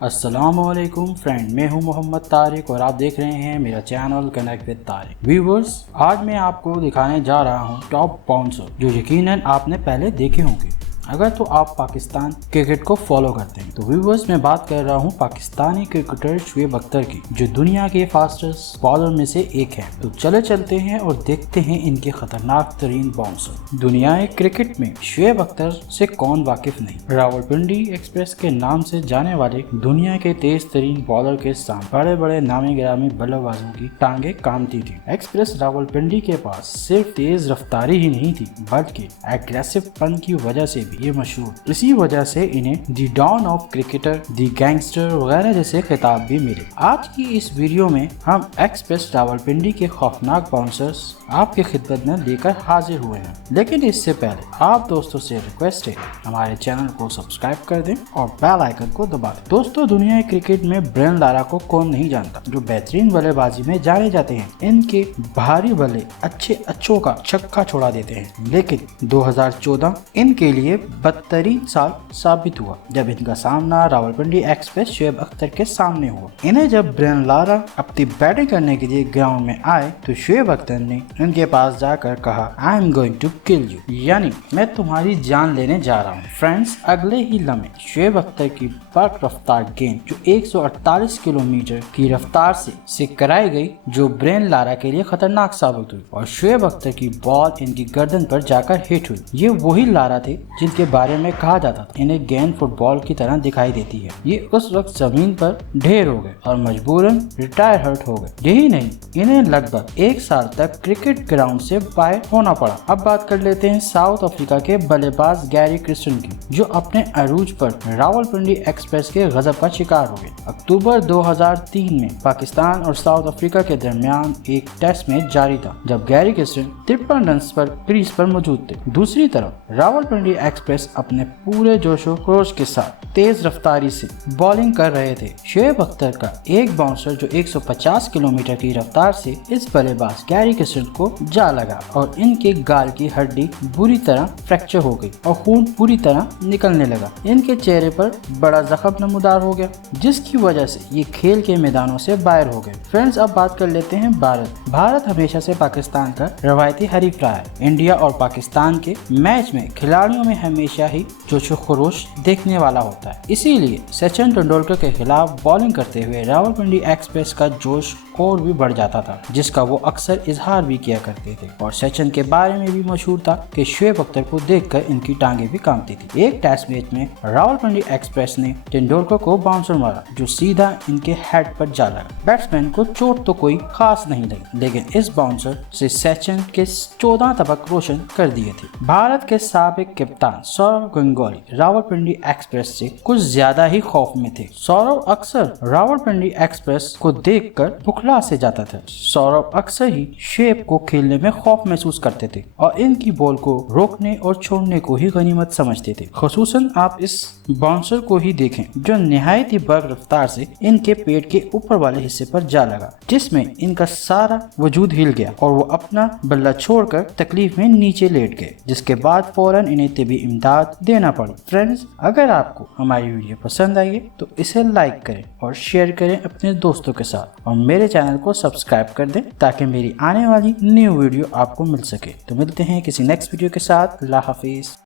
अस्सलामुअलैकुम फ्रेंड, मैं हूं मोहम्मद तारिक और आप देख रहे हैं मेरा channel connect with Tariq. Viewers, आज मैं आपको दिखाने जा रहा हूं टॉप बाउंसर जो यकीनन आपने पहले देखे होंगे अगर तो आप पाकिस्तान क्रिकेट को फॉलो करते हैं। तो व्यूवर्स, मैं बात कर रहा हूं पाकिस्तानी क्रिकेटर शुएब अख्तर की, जो दुनिया के फास्टेस्ट बॉलर में से एक है। तो चलते हैं और देखते हैं इनके खतरनाक तरीन बाउंसर। दुनिया क्रिकेट में शुएब अख्तर से कौन वाकिफ नहीं। रावलपिंडी एक्सप्रेस के नाम से जाने वाले दुनिया के तेज तरीन बॉलर के साथ बड़े बड़े नामी गिरामी बल्लेबाजों की टांगे कामती थी। एक्सप्रेस रावलपिंडी के पास सिर्फ तेज रफ्तारी ही नहीं थी, बल्कि एग्रेसिव पन की वजह से ये मशहूर। इसी वजह से इन्हें the don of cricketer, the gangster वगैरह जैसे खिताब भी मिले। आज की इस वीडियो में हम एक्सप्रेस रावलपिंडी के खौफनाक बाउंसर्स आपके खिदमत में लेकर हाजिर हुए हैं। लेकिन इससे पहले आप दोस्तों से रिक्वेस्ट है, हमारे चैनल को सब्सक्राइब कर दें और बेल आइकन को दबा दें। दोस्तों, दुनिया क्रिकेट में ब्रेन लारा को कौन नहीं जानता, जो बेहतरीन बल्लेबाजी में जाने जाते हैं। इनके भारी बल्ले अच्छों का छक्का छोड़ा देते हैं। लेकिन 2014 इनके लिए बदतरीन साल साबित हुआ जब इनका सामना रावलपिंडी एक्सप्रेस शुएब अख्तर के सामने हुआ। इन्हें जब ब्रेन लारा अपनी बैटिंग करने के लिए ग्राउंड में आए तो शुएब अख्तर ने इनके पास जाकर कहा, I am going to kill you, यानी मैं तुम्हारी जान लेने जा रहा हूँ। फ्रेंड्स, अगले ही लम्हे शुएब अख्तर की बर्क रफ्तार गेंद जो 148 किलोमीटर की रफ्तार से कराई गई, जो ब्रेन लारा के लिए खतरनाक साबित हुई और शुएब अख्तर की बॉल इनकी गर्दन पर जाकर हिट हुई। ये वही लारा थे जिनके बारे में कहा जाता था इन्हें गेंद फुटबॉल की तरह दिखाई देती है। ये उस वक्त जमीन पर ढेर हो गए और मजबूरन रिटायर हर्ट हो गए। यही नहीं, इन्हें लगभग 1 साल तक क्रिकेट ग्राउंड से बाहर होना पड़ा। अब बात कर लेते हैं साउथ अफ्रीका के बल्लेबाज गैरी क्रिस्टन की, जो अपने अरूज पर रावलपिंडी एक्सप्रेस के गजब का शिकार हो गए। अक्टूबर 2003 में पाकिस्तान और साउथ अफ्रीका के दरमियान एक टेस्ट मैच जारी था, जब गैरी क्रिस्टन 53 रन पर क्रीज पर मौजूद थे। दूसरी तरफ रावलपिंडी एक्सप्रेस अपने पूरे जोशो खरोश के साथ तेज रफ्तारी से बॉलिंग कर रहे थे। शुएब अख्तर का एक बाउंसर जो 150 किलोमीटर की रफ्तार से इस बल्लेबाज गैरी क्रिस्टन को जा लगा और इनके गाल की हड्डी बुरी तरह फ्रैक्चर हो गई और खून पूरी तरह निकलने लगा। इनके चेहरे पर बड़ा जख्म नमूदार हो गया, जिसकी वजह से ये खेल के मैदानों से बाहर हो गए। फ्रेंड्स, अब बात कर लेते हैं भारत हमेशा से पाकिस्तान का रवायती हरीफ रहा है। इंडिया और पाकिस्तान के मैच में खिलाड़ियों में हमेशा ही जोशो खरोश देखने वाला होता है। इसीलिए सचिन तेंदुलकर के खिलाफ बॉलिंग करते हुए रावलपिंडी एक्सप्रेस का जोश और भी बढ़ जाता था, जिसका वो अक्सर इजहार भी किया करते थे। और सचिन के बारे में भी मशहूर था कि शुएब अख्तर को देखकर इनकी टांगे भी कांपती थी। एक टेस्ट मैच में रावलपिंडी एक्सप्रेस ने तेंदुलकर को बाउंसर मारा जो सीधा इनके हेड पर जा लगा। बैट्समैन को चोट तो कोई खास नहीं लगी, लेकिन इस बाउंसर से सचिन के 14 तबक रोशन कर दिए थे। भारत के साबिक कप्तान सौरव गंगोली रावलपिंडी एक्सप्रेस से कुछ ज्यादा ही खौफ में थे। सौरव अक्सर रावलपिंडी एक्सप्रेस को देखकर बुखला से जाता था। सौरव अक्सर ही शुएब को खेलने में खौफ महसूस करते थे और इनकी बॉल को रोकने और छोड़ने को ही गनीमत समझते थे। खुसूसन आप इस बाउंसर को ही देखें, जो निहायत ही बर्क रफ्तार से इनके पेट के ऊपर वाले हिस्से पर जा लगा, जिसमें इनका सारा वजूद हिल गया और वो अपना बल्ला छोड़कर तकलीफ में नीचे लेट गए, जिसके बाद फौरन इन्हें तिबी इमदाद देना पड़ी। फ्रेंड्स, अगर आपको हमारी वीडियो पसंद आई है तो इसे लाइक करें और शेयर करें अपने दोस्तों के साथ, और मेरे चैनल को सब्सक्राइब कर दें ताकि मेरी आने वाली न्यू वीडियो आपको मिल सके। तो मिलते हैं किसी नेक्स्ट वीडियो के साथ। अल्लाह हाफिज।